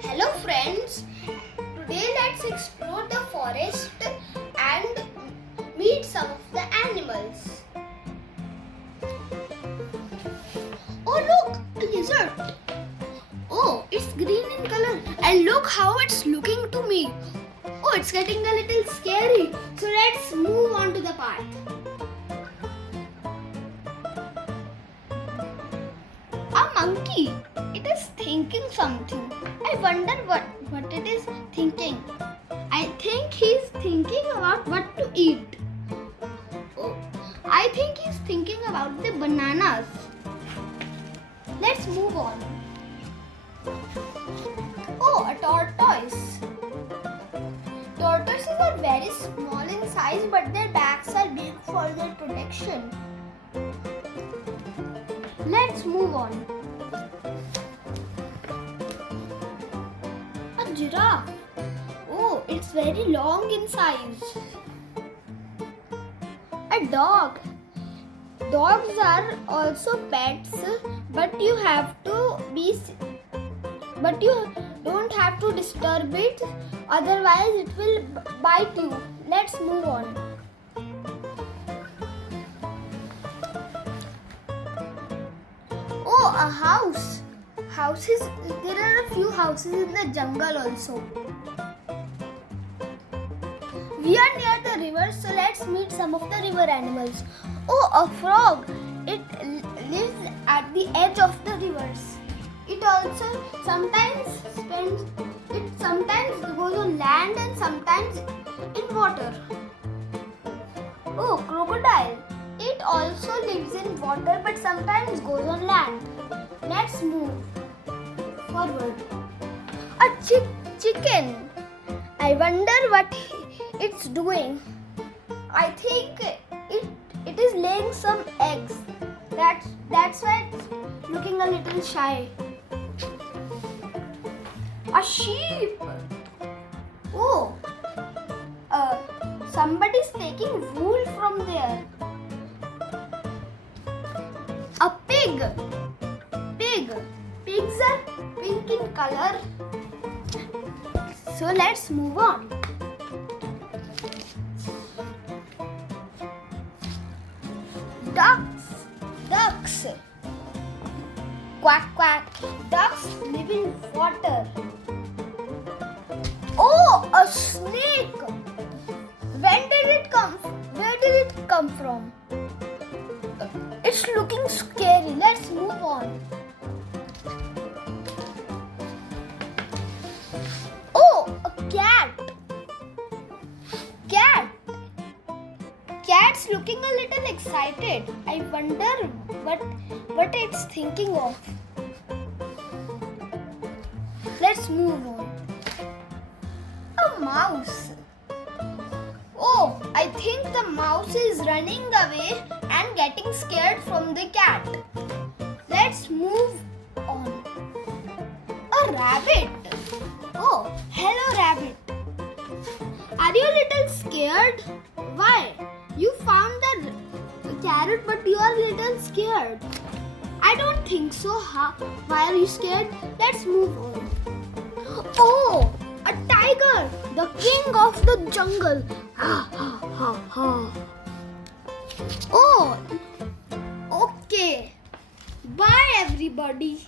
Hello friends, today let's explore the forest and meet some of the animals. Oh look, a lizard. Oh, it's green in color and look how it's looking to me. Oh, it's getting a little scary. So let's move on to the path. A monkey. It is thinking something. I wonder what it is thinking. I think he's thinking about what to eat. Oh, I think he's thinking about the bananas. Let's move on. Oh, a tortoise. Tortoises are very small in size, but their backs are big for their protection. Let's move on. A giraffe. Oh, it's very long in size. A dog. Dogs are also pets, but you don't have to disturb it, otherwise it will bite you. Let's move on. Oh, a house. There are a few houses in the jungle also. We are near the river, so let's meet some of the river animals. Oh, a frog. It lives at the edge of the rivers. It also sometimes goes on land and sometimes in water. Oh, crocodile. It also lives in water but sometimes goes on land. Let's move forward. A chicken. I wonder what it's doing. I think it is laying some eggs. That's why it's looking a little shy. A sheep. Oh, somebody's taking wool from there. A pig. Pigs are pink in color. So let's move on. Ducks. Quack quack. Ducks live in water. Oh, a snake. Where did it come from? It's looking scary. Let's move on. Oh, a cat. Cat's looking a little excited. I wonder what it's thinking of. Let's move on. A mouse. Oh, I think the mouse is running away and getting scared from the cat. Let's move on. A rabbit. Oh, hello rabbit. Are you a little scared? Why? You found the carrot but you are a little scared. I don't think so. Why are you scared? Let's move on. Oh, a tiger, the king of the jungle. Ha ha ha ha. Oh, okay. Bye everybody.